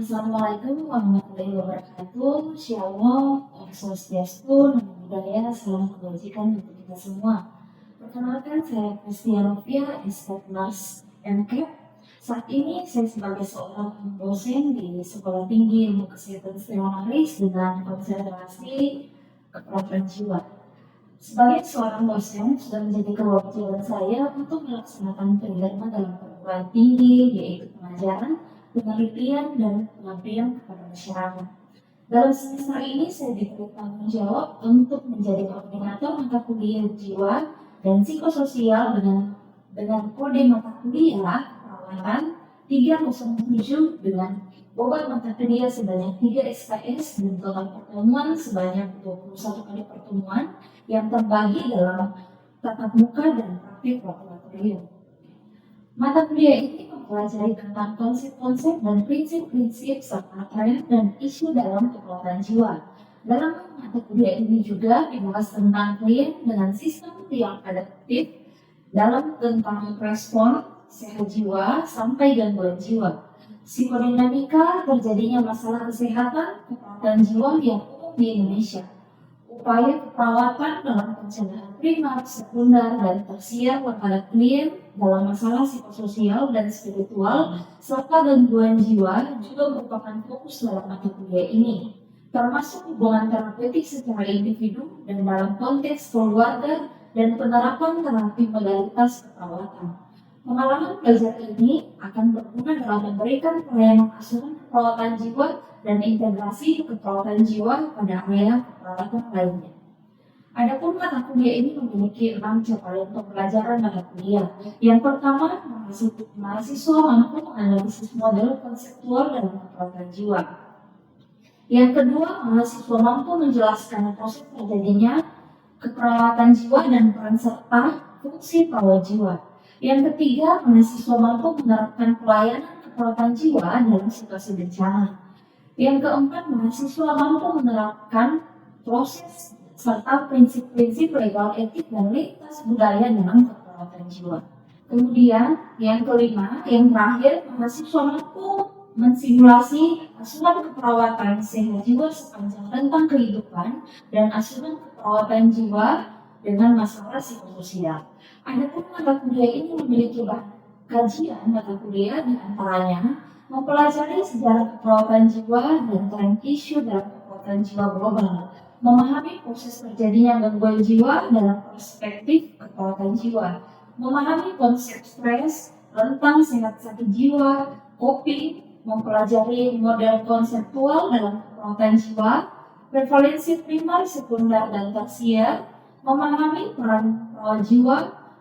Assalamualaikum warahmatullahi wabarakatuh. Shalom, Om Swastiastu, Namo Buddhaya, salam kebajikan untuk kita semua. Perkenalkan, saya Kristia Novia, Estate Nurse MCAP. Saat ini saya sebagai seorang dosen di Sekolah Tinggi Ilmu Kesehatan Veterinaris dengan konsentrasi kedokteran jiwa. Sebagai seorang dosen, sudah menjadi kewajiban saya untuk melaksanakan pendidikan dalam perguruan tinggi, yaitu pengajaran, penelitian, dan pengabdian kepada masyarakat. Dalam semester ini, saya diberi tanggung jawab untuk menjadi koordinator mata kuliah jiwa dan psikososial dengan kode mata kuliah perawatan 307 dengan bobot mata kuliah sebanyak 3 SKS dan total pertemuan sebanyak 21 kali pertemuan yang terbagi dalam tatap muka dan praktik laboratorium. Mata kuliah ini mempelajari tentang konsep-konsep dan prinsip-prinsip serta tren dan isu dalam keperawatan jiwa. Dalam mata kuliah ini juga dibahas tentang klien dengan sistem yang adaptif dalam tentang respon sehat jiwa sampai gangguan jiwa. Psikodinamika terjadinya masalah kesehatan keperawatan jiwa yang umum di Indonesia. Upaya perawatan dalam pencegahan primer, sekunder, dan tersier kepada klien dalam masalah psikososial dan spiritual serta gangguan jiwa juga merupakan fokus dalam mata kuliah ini, termasuk hubungan terapeutik secara individu dan dalam konteks keluarga dan penerapan terapi modalitas keperawatan. Pengalaman belajar ini akan berguna dalam memberikan pelayanan asuhan keperawatan jiwa dan integrasi keperawatan jiwa pada area keperawatan lainnya. Adapun mata kuliah ini memiliki 6 capaian pembelajaran mata kuliah. Yang pertama, mahasiswa mampu menganalisis model konseptual dalam keperawatan jiwa. Yang kedua, mahasiswa mampu menjelaskan proses terjadinya keperawatan jiwa dan peran serta fungsi perawat jiwa. Yang ketiga, mahasiswa mampu menerapkan pelayanan keperawatan jiwa dalam situasi bencana. Yang keempat, mahasiswa mampu menerapkan proses serta prinsip-prinsip legal etik dan lintas budaya dalam keperawatan jiwa. Kemudian, yang kelima, yang terakhir, mahasiswa mampu mensimulasi asuhan keperawatan sehat jiwa sepanjang rentang kehidupan dan asuhan keperawatan jiwa dengan masalah psikososial. Adapun mata kuliah ini memiliki kajian mata kuliah di antaranya mempelajari sejarah keperawatan jiwa dan tren isu dalam keperawatan jiwa global, memahami proses terjadinya gangguan jiwa dalam perspektif keperawatan jiwa, memahami konsep stres, rentang sehat sakit jiwa, coping, mempelajari model konseptual dalam keperawatan jiwa, prevalensi primer, sekunder, dan tersier, memahami peran perawat jiwa,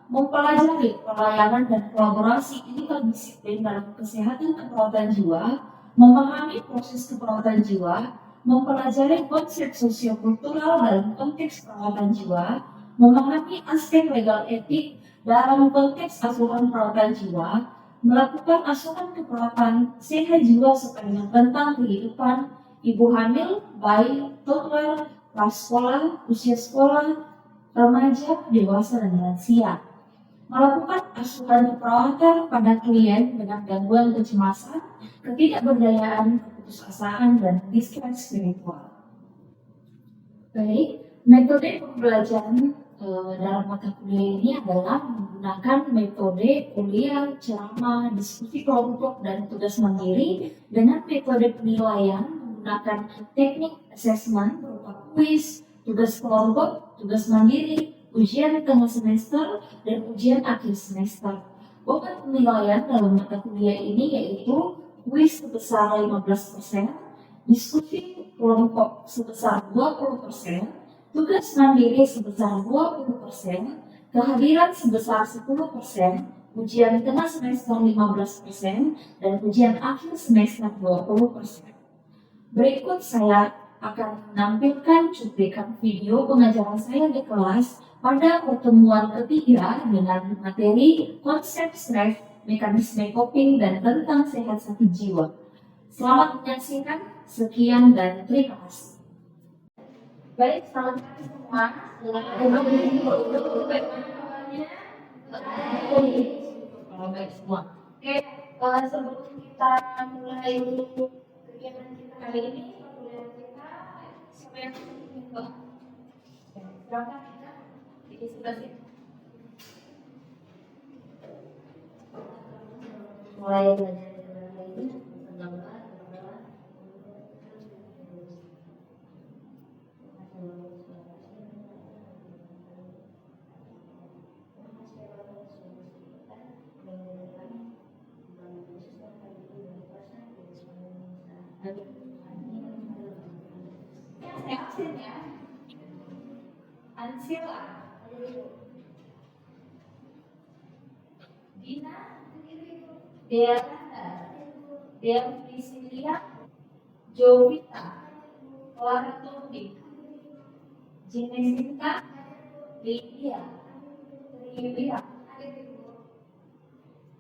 mempelajari pelayanan dan kolaborasi interdisiplin dalam kesehatan keperawatan jiwa, memahami proses keperawatan jiwa, mempelajari konsep sosiokultural dalam konteks perawatan jiwa, memahami aspek legal etik dalam konteks asuhan perawatan jiwa, melakukan asuhan keperawatan sehat jiwa sepanjang rentang kehidupan ibu hamil, bayi, toddler, prasekolah, usia sekolah, remaja, dewasa, dan lansia. Melakukan asuhan perawatan pada klien dengan gangguan kecemasan, ketidakberdayaan, keputusasaan, dan distres spiritual. Baik, metode pembelajaran dalam mata kuliah ini adalah menggunakan metode kuliah, ceramah, diskusi kelompok, dan tugas mandiri dengan metode penilaian menggunakan teknik assessment berupa kuis, tugas kelompok, tugas mandiri, ujian tengah semester, dan ujian akhir semester. Bobot penilaian dalam mata kuliah ini yaitu kuis sebesar 15%, diskusi kelompok sebesar 20%, tugas mandiri sebesar 20%, kehadiran sebesar 10%, ujian tengah semester 15%, dan ujian akhir semester 20%. Berikut saya akan menampilkan cuplikan video pengajaran saya di kelas pada pertemuan ketiga dengan materi konsep stres, mekanisme coping, dan tentang sehat sakit jiwa. Selamat menyaksikan, sekian dan terima kasih. Baik, selamat pagi semua. Baik semua. Oke, sebelum kita mulai kali ini perkuliahan kita siapa yang itu? Berapa kita di sebelah sini? Mulai belajar lagi tentang absen ya. Ansila, Dina, Deananda, Priscilia, Jovita, Clara Tundi, Jenesinta, Lydia, Trivia,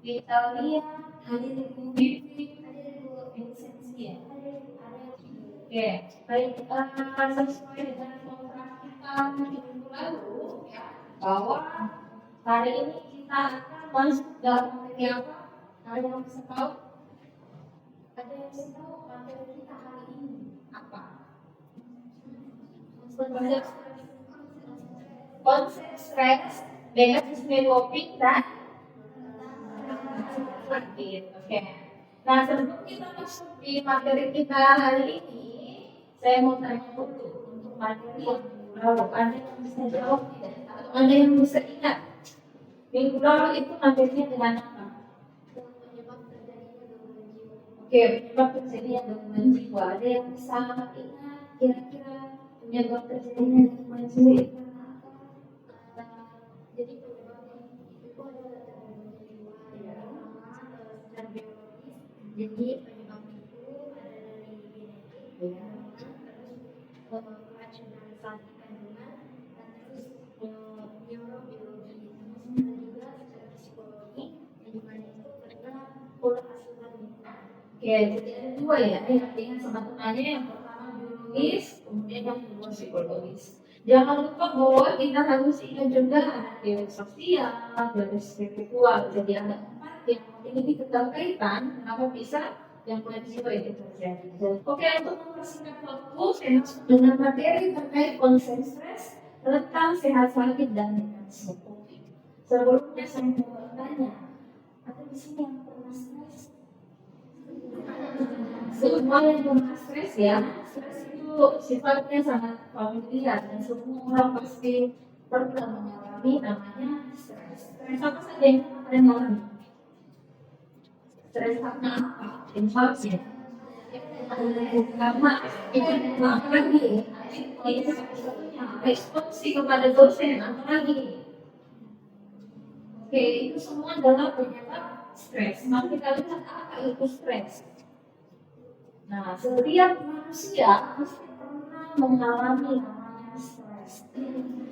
Vitalia, Vivi, Vincentia. Oke, baik, sesuai dengan kontrak kita minggu lalu ya, bahwa hari ini kita akan masuk dalam materi apa? Ada yang bisa tahu? Ada yang bisa tahu materi kita hari ini apa? Konsep stres, mekanisme coping dan oke. Nah, sebelum kita masuk di materi kita hari ini, saya mau tanya dulu untuk materi yang lalu, ada yang bisa jawab tidak? Atau ada yang bisa ingat? Minggu lalu itu materinya dengan apa? Oke, penyebab terjadinya gangguan jiwa. Ada yang bisa ingat kira-kira penyebab terjadinya gangguan jiwa itu karena apa? Jadi penyebabnya itu adalah gangguan jiwa secara biologis. Jadi penyebab itu ada dari genetik, ya, terus keracunan saat kandungan, dan terus neurobiologi, terus ada juga secara psikologi, yang dimana itu karena pola asuhan lingkungan. Oke, jadi ada dua ya, yang sama temannya, yang pertama biologis, kemudian yang kedua psikologis. Jangan lupa bahwa kita harus ingat juga ada teori sosial, teori spiritual, jadi ada empat yang memiliki keterkaitan kenapa bisa gangguan jiwa itu terjadi. Oke, untuk mempersingkat waktu, saya masuk dengan materi terkait konsep stres, rentan sehat sakit dan mekanisme coping. Sebelumnya saya mau bertanya, ada di sini yang pernah stres? Semua yang pernah stres ya, stres itu sifatnya sangat familiar dan semua orang pasti pernah mengalami namanya stres. Stres apa saja yang pernah mengalami? Stres karena apa? Infeksi. Karena itu lagi ekspresi kepada dosen apalagi. Oke, itu semua adalah penyebab stres. Maka kita lihat apa itu stres. Nah, setiap manusia pasti pernah mengalami namanya stres.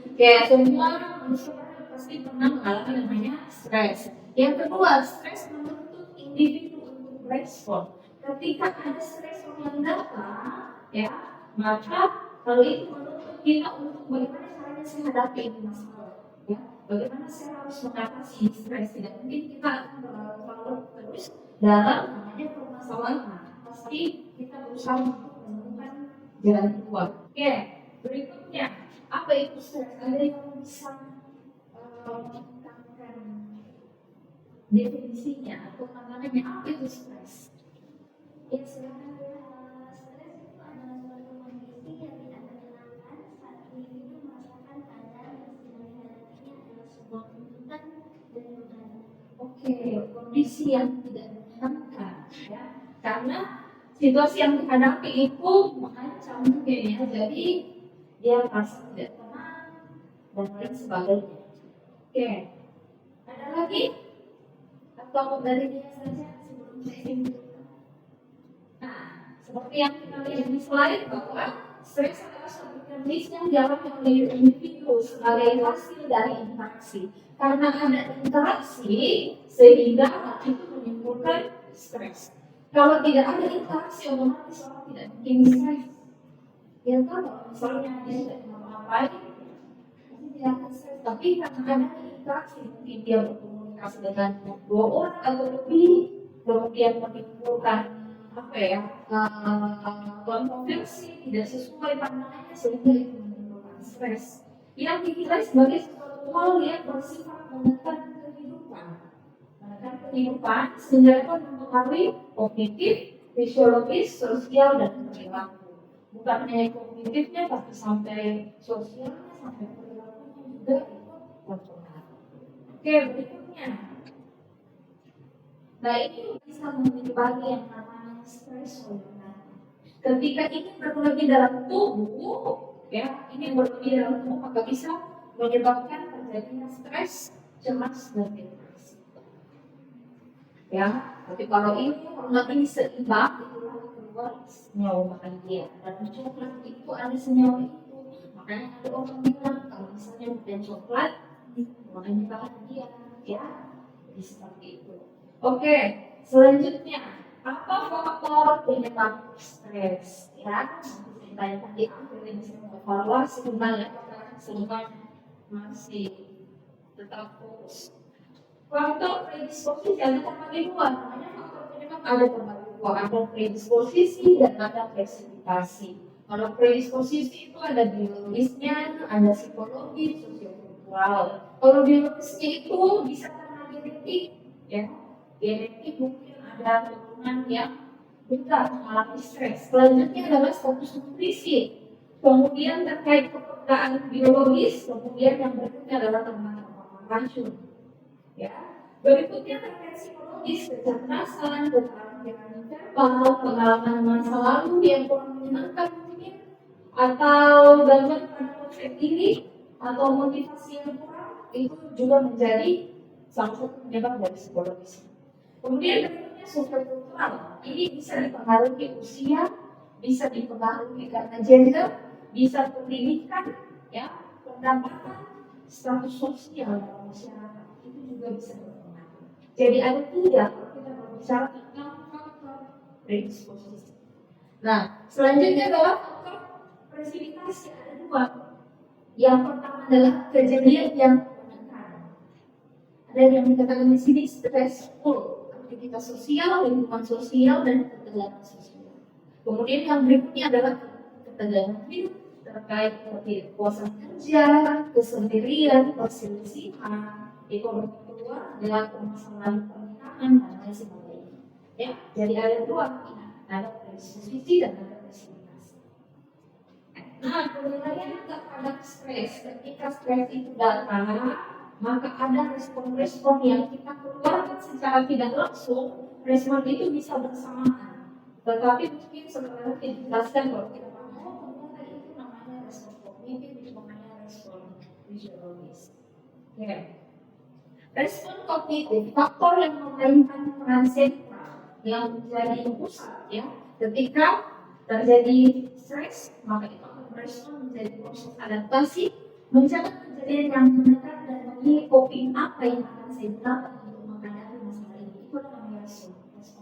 Oke, semua manusia pasti pernah mengalami namanya stres. Yang kedua, stres menuntut individu untuk respon. Ketika ada stresor yang datang, ya, maka hal itu menuntut kita untuk bagaimana caranya saya hadapi ini masalah, ya, bagaimana saya harus mengatasi stres. Tidak mungkin kita akan berlarut-larut terus dalam namanya permasalahan. Pasti kita berusaha untuk menemukan jalan keluar. Oke, berikutnya apa itu stres? Ada yang bisa mengungkapkan definisinya atau namanya apa itu stres? Ya, sebenarnya stres itu adalah suatu kondisi yang tidak menyenangkan saat individu merasakan keadaan yang sedang dihadapinya adalah sebuah tuntutan dan beban. Oke, kondisi yang tidak menyenangkan, ya, karena situasi yang dihadapi itu mengancam mungkin ya, jadi dia merasa tidak tenang dan lain sebagainya. Oke, ada lagi atau dari dia saja sebelum saya lanjutkan? Nah, seperti yang kita lihat di slide bahwa stres adalah suatu kondisi yang dialami oleh individu sebagai hasil dari interaksi. Karena ada interaksi sehingga hal itu menimbulkan stres. Kalau tidak ada interaksi, otomatis orang tidak mungkin stres. Ya, kalau misalnya dia tidak ngapa-ngapain, mungkin tidak akan stres. Tapi karena ada interaksi, mungkin dia berkomunikasi dengan dua orang atau lebih, kemudian menimbulkan kontroversi, tidak sesuai pandangannya sehingga itu menimbulkan stres yang dinilai sebagai suatu hal yang bersifat menekan kehidupan sehingga dapat mempengaruhi kognitif, fisiologis, sosial, dan perilaku. Bukan hanya kognitifnya, tapi sampai sosialnya, sampai perilakunya juga ikut berpengaruh. Oke, berikutnya. Nah, ini bisa menyebabkan yang namanya stres hormonal. Ketika ini berlebih dalam tubuh, ya, ini berlebih dalam tubuh maka bisa menyebabkan terjadinya stres, cemas, dan depresi. Ya, tapi kalau ini hormon ini seimbang, itulah keluar senyawa bahagia. Dan coklat itu ada senyawa itu. Makanya ada orang bilang kalau misalnya bukan coklat, makanya bahagia. Ya, jadi seperti itu. Oke, selanjutnya apa faktor penyebab stres? Ya, saya tadi akhirnya bisa mengevaluasi kembali apakah semuanya masih tetap fokus. Faktor predisposisi ada terbagi dua, namanya faktor penyebab ada terbagi dua, ada predisposisi dan ada presentasi. Kalau predisposisi itu ada biologisnya, ada psikologis, sosiokultural. Kalau biologisnya itu bisa karena genetik, ya, genetik mungkin ada keturunan yang bisa mengalami stres. Selanjutnya adalah status nutrisi. Kemudian terkait kepekaan biologis, kemudian yang berikutnya adalah termakan racun. Ya, berikutnya terkait psikologis, kecerdasan, keterampilan verbal, pengalaman masa lalu yang kurang menyenangkan mungkin, atau gangguan pada konsep diri, atau motivasi yang kurang, itu juga menjadi salah satu penyebab dari psikologis. Kemudian berikutnya sosiokultural, ini bisa dipengaruhi usia, bisa dipengaruhi karena gender, bisa pendidikan, ya, pendapatan, status sosial dalam masyarakat. Juga bisa berpengaruh. Jadi ada tiga kalau kita berbicara tentang faktor predisposisi. Nah, selanjutnya adalah faktor presipitasi, ada dua. Yang pertama adalah kejadian yang menekan. Ada yang dikatakan di sini stressful, aktivitas sosial, lingkungan sosial, dan ketegangan sosial. Kemudian yang berikutnya adalah ketegangan hidup terkait ketidakpuasan kerja, kesendirian, perselisihan, ekonomi keluarga, dengan permasalahan pernikahan dan lain sebagainya. Ya, jadi ada dua, ada predisposisi dan ada presentasi. Nah, penilaian terhadap stres, ketika stres itu datang, maka ada respon-respon yang kita keluarkan secara tidak langsung. Respon itu bisa bersamaan, tetapi mungkin sebenarnya kita jelaskan kalau kita ternyata itu namanya respon kognitif, itu namanya respon fisiologis. Ya. Respon kognitif, faktor yang memainkan peran sentral yang menjadi pusat, ya. Ketika terjadi stres, maka itu akan berespon menjadi proses adaptasi, mencatat kejadian yang menekan dan mengikuti apa yang akan saya gunakan untuk menghadapi masalah ini. Itu namanya respon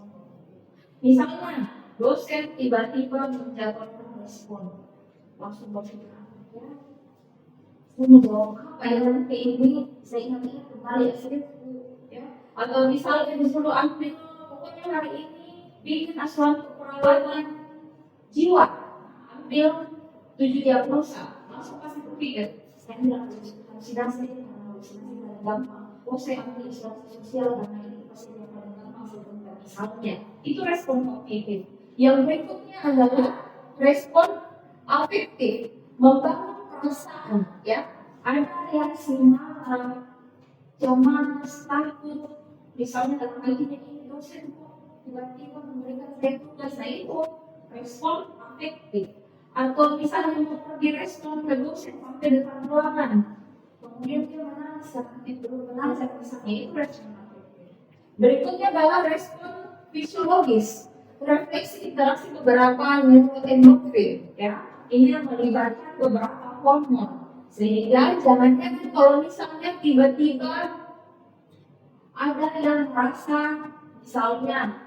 kognitif. Misalnya, dosen tiba-tiba menjatuhkan respon, langsung berpikir, ya, ini jawab apa yang nanti ini saya ingat kembali ya. Atau misalnya disuruh ambil pokoknya hari ini bikin asuhan perawatan jiwa, ambil 7 diagnosa, langsung pasti berpikir saya tidak halusinasi paling gampang. Oh, saya ambil isolasi sosial karena ini pasti yang paling gampang sebenarnya. Misalnya itu respon kognitif. Yang berikutnya adalah respon afektif, membangun perasaan, ya. Ada reaksi marah, cemas, takut. Misalnya dalam hal ini dosen tiba-tiba memberikan saya tugas, saya itu respon afektif. Atau misalnya untuk pergi respon ke dosen sampai depan ruangan, kemudian dia menangis, itu menangis, misalnya itu respon afektif. Berikutnya adalah respon fisiologis, refleksi interaksi beberapa neuroendokrin, ya. Ini yang melibatkan beberapa hormon. Sehingga jangan-jangan kalau misalnya tiba-tiba ada yang merasa, misalnya,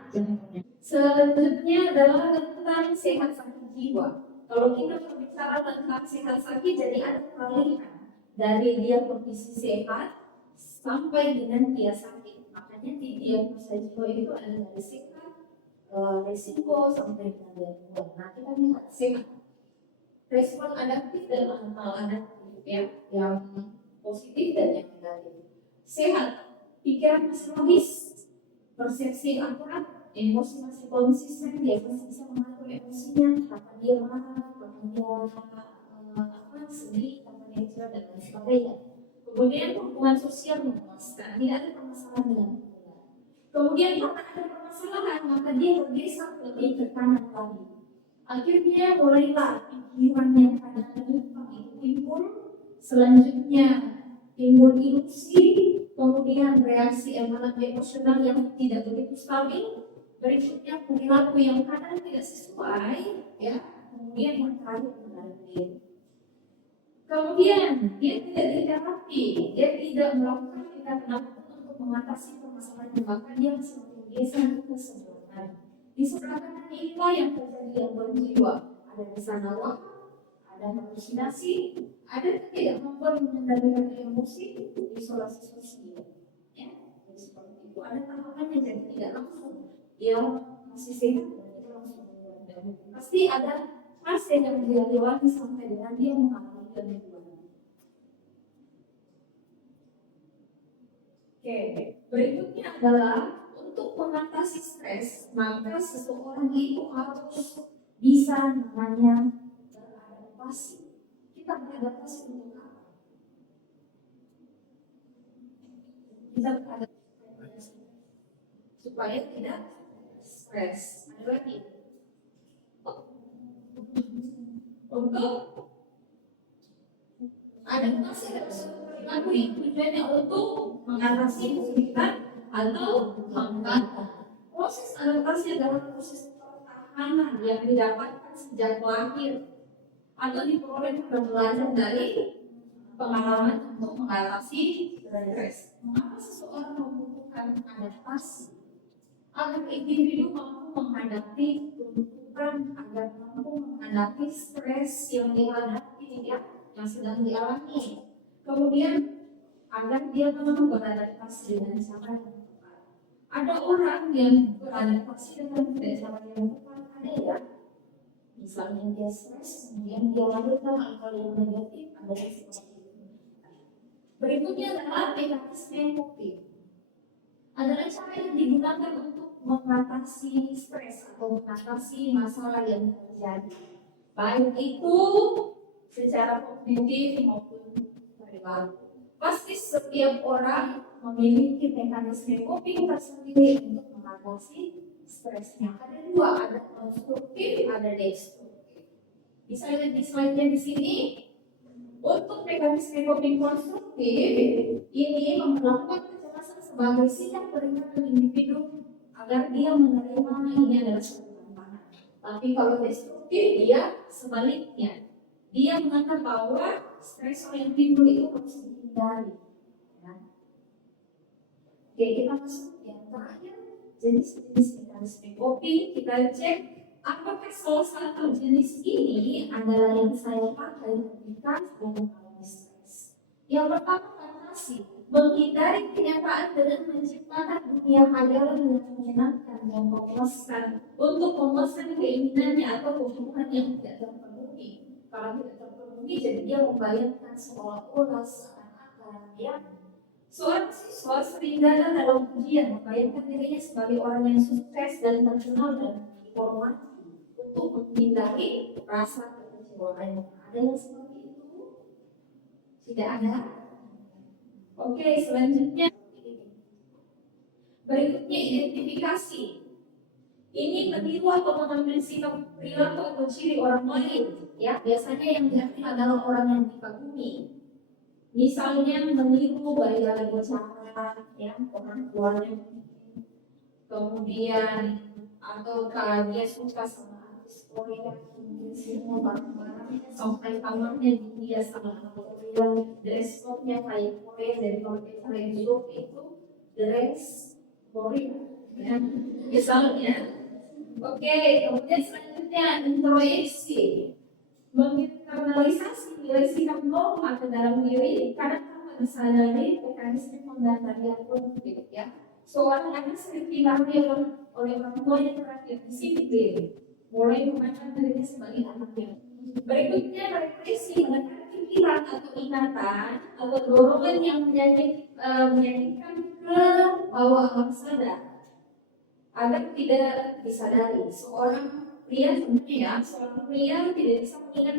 selanjutnya adalah tentang sehat sakit jiwa. Kalau kita berbicara tentang sehat sakit, jadi ada peralihan dari dia kondisi sehat sampai dengan dia sakit. Makanya di diagnosa jiwa itu ada dari sehat resiko sampai dengan gangguan. Nah, kita lihat sehat. Respon adaptif dan mal adaptif ya, yang positif dan yang negatif. Sehat, pikiran masih logis, persepsi akurat, emosi masih konsisten, dia masih bisa mengatur emosinya, kapan dia marah, kapan dia sedih, kapan dia cerah dan lain sebagainya. Kemudian hubungan sosial memuaskan, tidak ada permasalahan dengan hubungan. Kemudian karena ada permasalahan, maka dia bergeser lebih ke kanan lagi. Akhirnya mulailah pikiran yang kadang menyimpang itu timbul. Selanjutnya timbul ilusi, kemudian reaksi emosional yang tidak begitu stabil. Berikutnya perilaku yang kadang tidak sesuai, ya. Kemudian yang terakhir menarik diri. Kemudian dia tidak diterapi, dia tidak melakukan tindakan untuk mengatasi permasalahan yang bahkan dia semakin biasa ke sebelah kanan. Di sebelah kanan inilah yang terjadi gangguan jiwa. Ada di sana ada halusinasi, ada ketidakmampuan mengendalikan emosi, isolasi sosial. Ya, jadi seperti itu. Ada tahapan yang jadi tidak langsung. Dia masih sehat dan itu langsung mengganggu. Pasti ada fase yang dia lewati sampai dengan dia mengalami gangguan. Oke, berikutnya adalah untuk mengatasi stres, maka seseorang itu harus bisa namanya beradaptasi. Kita beradaptasi untuk apa? Kita beradaptasi supaya tidak stres. Ada lagi? Untuk adaptasi dalam suatu perilaku itu tujuannya untuk mengatasi kesulitan atau hambatan. Proses adaptasi adalah proses pertahanan yang didapatkan sejak lahir atau diperoleh pada belajar dari pengalaman untuk mengatasi stres. Mengapa seseorang membutuhkan adaptasi? Agar individu mampu menghadapi tuntutan, agar mampu menghadapi stres yang dihadapi yang sedang dialami. Kemudian agar dia mampu beradaptasi dengan cara yang tepat. Ada orang yang beradaptasi dengan cara yang tepat, ada ya. Misalnya dia stres, kemudian dia lakukan hal yang negatif, ada seperti itu. Berikutnya adalah mekanisme coping. Adalah cara yang digunakan untuk mengatasi stres atau mengatasi masalah yang terjadi. Baik itu secara kognitif maupun perilaku. Pasti setiap orang memiliki mekanisme coping tersendiri untuk mengatasi stresnya. Ada dua, ada konstruktif, ada destruktif. Bisa lihat di slide-nya di sini. Untuk mekanisme coping konstruktif ini melakukan kecemasan sebagai sikap peringatan individu agar dia menerima ini adalah suatu tantangan. Tapi kalau destruktif dia sebaliknya, dia menganggap bahwa stresor yang timbul itu harus dihindari. Ya. Oke, kita masuk yang terakhir, jenis-jenis mekanisme coping. Kita cek apakah salah satu jenis ini adalah yang saya pakai ketika sedang mengalami stres. Yang pertama, fantasi, menghindari kenyataan dengan menciptakan dunia hayalan yang menyenangkan dan memuaskan untuk memuaskan keinginannya atau kebutuhan yang tidak terpenuhi. Kalau tidak terpenuhi, jadi dia membayangkan seolah-olah seakan-akan ya seorang siswa sering gagal dalam ujian, membayangkan dirinya sebagai orang yang sukses dan terkenal dan dihormati untuk menghindari rasa kekecewaan. Ada yang seperti itu? Tidak ada. Oke, selanjutnya berikutnya identifikasi. Ini meniru atau mengambil sikap perilaku atau ciri orang lain. Ya, biasanya yang diambil adalah orang yang dikagumi. Misalnya meniru gaya bicara, ya, orang tuanya. Kemudian atau dia suka sama artis Korea, semua barang-barang sampai kamarnya dia sama Korea, dress code-nya kayak Korea, dari kalau kita lihat itu dress Korea, ya, misalnya. Oke, kemudian selanjutnya introyeksi, menginternalisasi nilai sikap norma ke dalam diri karena tanpa disadari mekanisme pengendalian konflik, ya. Seorang anak sering dilalui oleh orang tuanya terakhir disiplin, mulai memandang dirinya sebagai anaknya. Berikutnya represi menekan pikiran atau ingatan atau dorongan yang menyakitkan ke bawah alam sadar agar tidak disadari. Seorang pria tidak bisa mengingat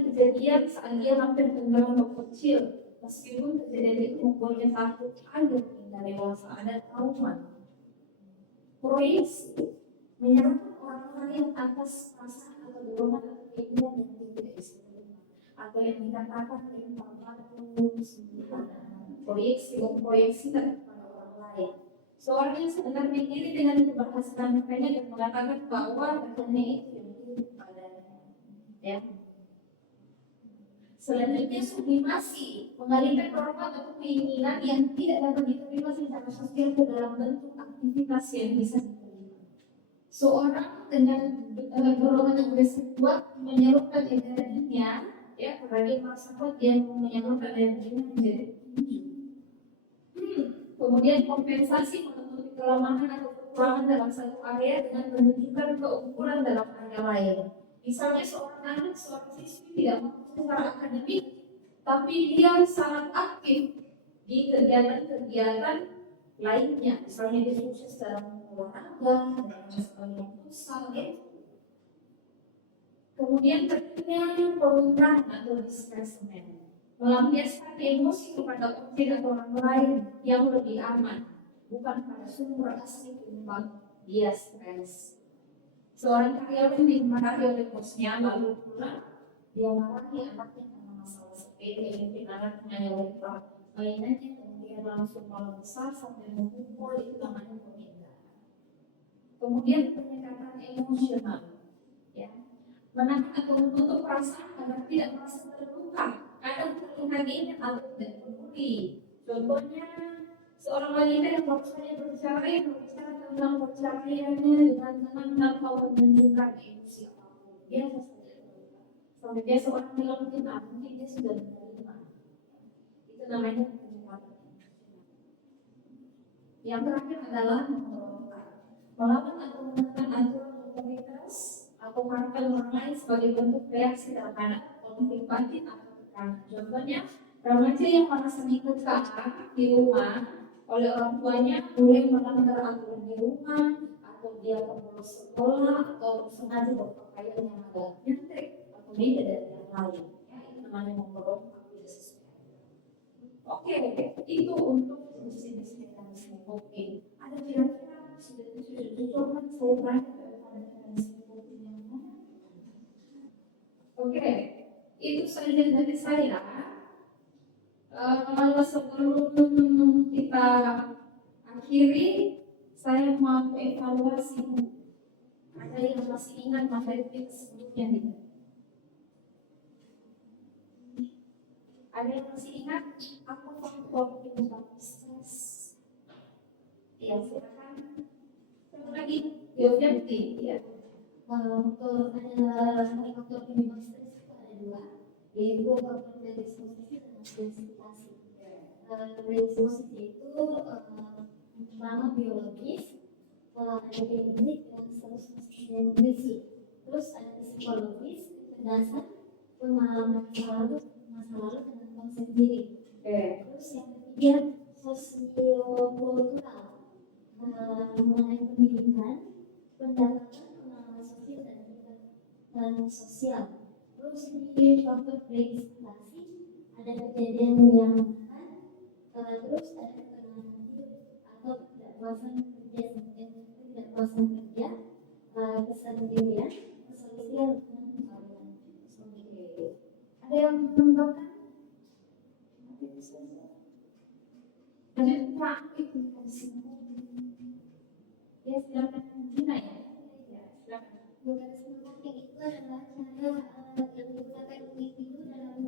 kejadian saat dia hampir tenggelam waktu kecil, meskipun kejadian itu membuatnya takut agar hingga dewasa ada trauma. Proyeksi menyerahkan orang lain atas perasaan atau dorongan atau keinginan yang tidak bisa diterima atau yang dikatakan dengan proyeksi kepada orang lain. Seorang yang sebenarnya iri dengan keberhasilan mereka dan mengatakan bahwa rekannya itu yang iri kepadanya. Ya. Selanjutnya sublimasi, mengalihkan norma atau keinginan yang tidak dapat diterima secara sosial ke dalam bentuk aktivitas yang bisa diterima. Seorang dengan dorongan agresif kuat menyalurkan energinya, ya, karena dia merasa kuat, dia menyalurkan energinya menjadi tinggi. Kemudian kompensasi menutupi kelemahan atau kekurangan dalam satu area dengan menunjukkan keunggulan dalam area lain. Misalnya seorang anak, seorang siswi tidak mampu secara akademik, tapi dia sangat aktif di kegiatan-kegiatan lainnya. Misalnya dia sukses dalam olahraga, dalam futsal, ya. Kemudian berikutnya pemikiran atau displacement, melampiaskan emosi kepada objek atau orang lain yang lebih aman, bukan pada sumber asli penyebab dia stres. Seorang karyawan dimarahi oleh bosnya, lalu pulang dia marahi anaknya karena masalah sepele, mungkin anaknya yang lupa mainannya, kemudian langsung malam besar sampai memukul, itu namanya pemindahan. Kemudian pendekatan emosional, ya, menahan atau menutup perasaan agar tidak merasa terluka, kadang terlihat ingin atau tidak peduli. Contohnya seorang wanita yang baru saja berbicara tentang perceraiannya dengan tenang tanpa menunjukkan emosi apapun. Biasa saja terluka. Sampai dia seorang bilang mungkin dia sudah menerima. Itu namanya pendekatan emosional. Yang terakhir adalah melawan atau menekan aturan otoritas atau harapan orang lain sebagai bentuk reaksi terhadap konflik batin atau tekanan. Contohnya, remaja yang merasa ditekan di rumah oleh orang tuanya boleh melanggar aturan di rumah, atau dia bolos sekolah, atau sengaja berpakaian yang agak nyentrik atau beda dari yang lain. Ya, itu namanya memperoleh tidak sesuai. Oke, itu untuk jenis-jenis mekanisme coping. Ada kira-kira sudah kan saya tanya pada mekanisme coping yang mana? Oke, itu saja dari saya. Sebelum kita akhiri, saya mau evaluasi. Ada yang masih ingat materi kita sebelumnya nih? Ada yang masih ingat apa faktor penyebab stres? Ya, silakan. Satu lagi, objektif, ya. Untuk ada faktor penyebab stres itu ada dua, yaitu faktor predisposisi dan spesifikasi. Predisposisi itu pertama biologis, ada genetik dan seterusnya nutrisi. Terus ada psikologis, kecerdasan, pengalaman masa lalu dan konsep diri. Terus yang ketiga sosiokultural, mengenai pendidikan, pendapatan, pengalaman sosial dan sosial. Terus di faktor registrasi ada kejadian yang terus ada ketegangan hidup atau ketidakpuasan kerja, kesendirian, kesosial dan kebalikan. Ada yang menambahkan? Lanjut praktik ya, silakan Gina ya. Silakan. Mekanisme coping itu adalah cara yang digunakan individu dalam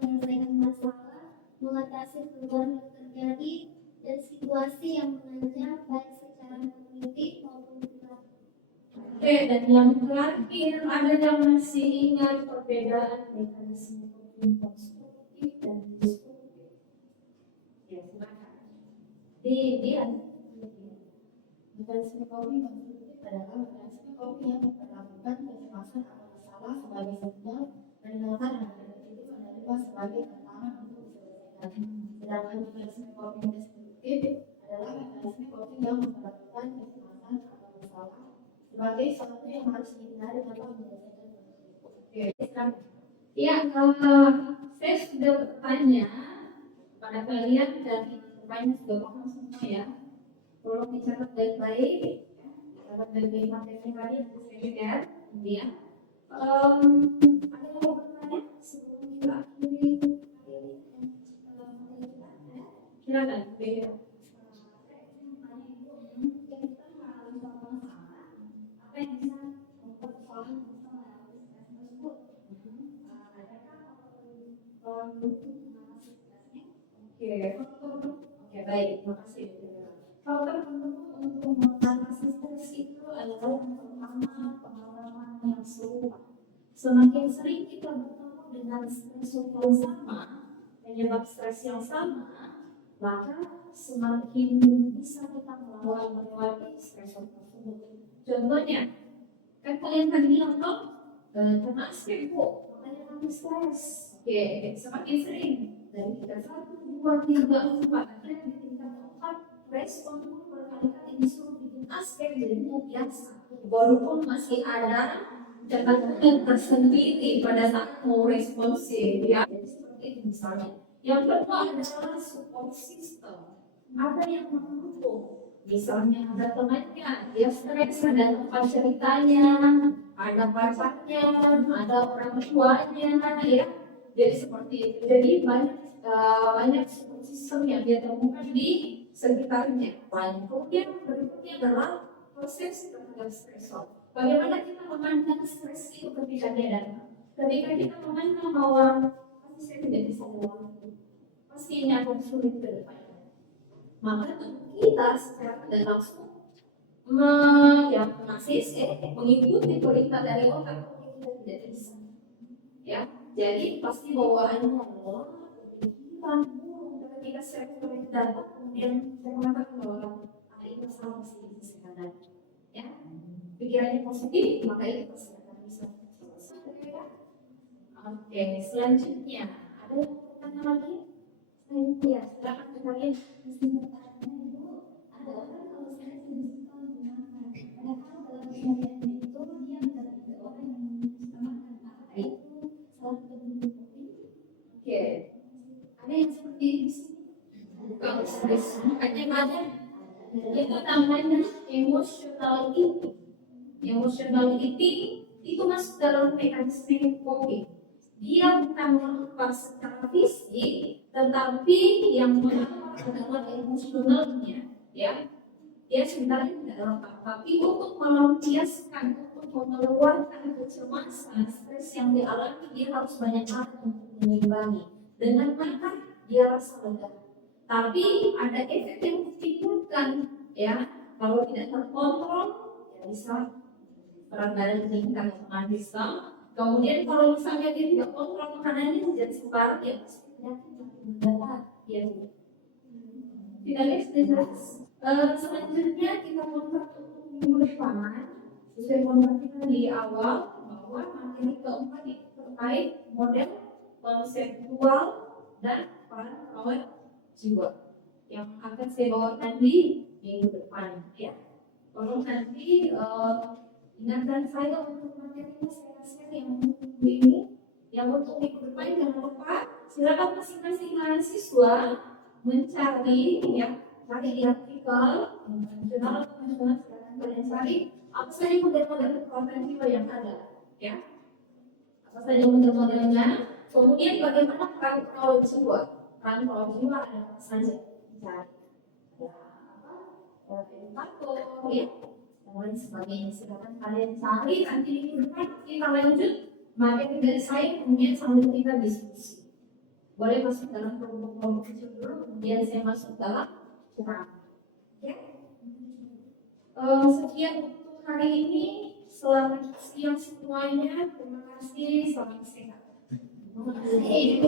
menyelesaikan masalah, mengatasi perubahan yang terjadi, dan situasi yang mengancam baik secara kognitif maupun perilaku. Oke, dan yang terakhir ada yang masih ingat perbedaan mekanisme coping konstruktif dan destruktif? Ya, silakan. Mekanisme coping konstruktif adalah mekanisme coping yang memperlakukan kecemasan atau masalah sebagai sinyal menenangkan dan berpikir menerima sebagai tantangan untuk diselesaikan. Sedangkan mekanisme coping destruktif adalah mekanisme coping yang memperlakukan kecemasan atau masalah sebagai sesuatu yang harus dihindari tanpa menyelesaikan konflik. Oke, sekarang. Ya, saya sudah bertanya pada kalian dan rupanya sudah paham semua ya. Tolong dicatat baik-baik, dicatat baik-baik materi tadi nanti saya share. Kemudian, ada yang mau bertanya sebelum kita akhiri materi kita? Silakan, Beda. Apa yang bisa membuat persoalan tersebut? Oke, baik, terima kasih. Faktor pendukung untuk mengatasi stres itu adalah yang pertama pengalaman yang serupa. Semakin sering kita bertemu dengan stresor yang sama, penyebab stres yang sama, maka semakin bisa kita melewati stresor tersebut. Contohnya, kan kalian tadi bilang dong, karena aspek bu, makanya kami stres. Oke, semakin sering dari kita 1, 2, 3, 4, akhirnya di tingkat 4 respon pun berkali-kali disuruh bikin aspek jadi biasa. Walaupun masih ada catatan tersendiri pada saat mau responsif, ya. Jadi seperti itu misalnya. Yang kedua adalah support system. Ada yang mendukung. Misalnya ada temannya, dia stres, ada tempat ceritanya, ada pacarnya, ada orang tuanya, ya. Jadi seperti itu. Jadi banyak support system yang dia temukan di sekitarnya. Kemudian berikutnya adalah persepsi terhadap stresor. Bagaimana kita memandang stres itu ketika dia datang? Ketika kita memandang bahwa pasti saya tidak bisa melakukan, pasti ini akan sulit ke depannya. Maka kita secara tidak langsung mengikuti perintah dari otak kita tidak bisa. Ya, jadi pasti bawaannya adalah pikiran buruk ketika saya datang kemudian saya mengatakan bahwa ada ini masalah mesti diselesaikan. Ya, pikirannya positif maka itu pasti akan bisa selesai. Oke, selanjutnya ada pertanyaan lagi? Ya, silakan kalian mesti bertanya itu ada orang kalau saya tidak suka menggunakan padahal dalam kejadian itu dia adalah orang yang mengutamakan apa itu salah satu bentuk coping. Oke, ada yang seperti ini sih? Kalau stres makanya ada itu namanya emotional eating. Emotional eating itu masuk dalam mekanisme coping. Dia bukan merupakan secara fisik, tetapi yang merupakan adalah emosionalnya, ya. Dia sebenarnya tidak lengkap, tapi untuk melampiaskan, untuk mengeluarkan kecemasan, stres yang dialami, dia harus banyak hal untuk mengimbangi. Dengan makan, dia rasa lega. Tapi ada efek yang ditimbulkan, ya. Kalau tidak terkontrol, ya bisa berat badan meningkat otomatis. Kemudian kalau misalnya dia tidak kontrol makanannya jadi sebar, ya pasti penyakit mendadak. Ya, tidak jelas. Selanjutnya kita kontrak untuk minggu depan. Sesuai kontrak kita di awal bahwa materi keempat itu terkait model konseptual dan peran jiwa yang akan saya bawakan di minggu depan. Ya, kalau nanti ingatkan saya untuk materi saya yang untuk minggu ini, yang untuk minggu depan jangan lupa silakan masing-masing mahasiswa mencari, ya, cari di artikel internasional atau nasional, silakan kalian cari apa saja model-model kekuatan jiwa yang ada, ya, apa saja model-modelnya, kemudian bagaimana peran jiwa ada apa saja dicari, edukator, ya, dan lain sebagainya. Silakan kalian cari, nanti minggu depan kita lanjut materi dari saya, kemudian sambil kita diskusi. Boleh masuk dalam kelompok kecil dulu, kemudian saya masuk dalam ceramah. Ya. Sekian untuk hari ini. Selamat siang semuanya. Terima kasih. Selamat sehat. Terima kasih.